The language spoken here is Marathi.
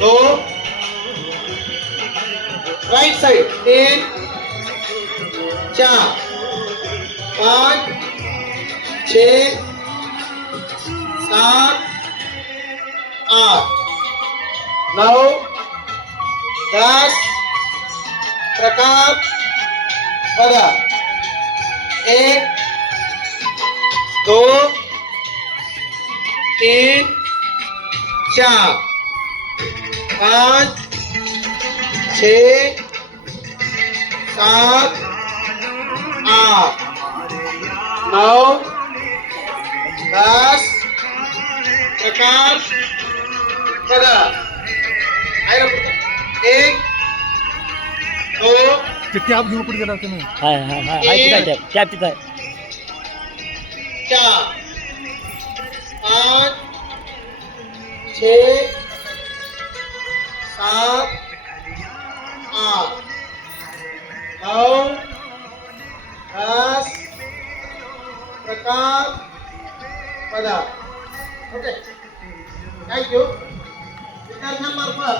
दो राइट साइड 3 4 5 6 7 8 9 10 प्रकार बघा 1 2 3 4 5 6 7 8 9 10 प्रकार बघा आहे ना पुढचं? 1 2 किती आप घेऊन कुठे गेला तुम्ही? हाय हाय हाय हाय तिथं आहे टॅप तिथं आहे. 4 5 6 7 8 9 10 प्रकार पदार्थ. Okay thank you विद्यार्थ्यांमार्फत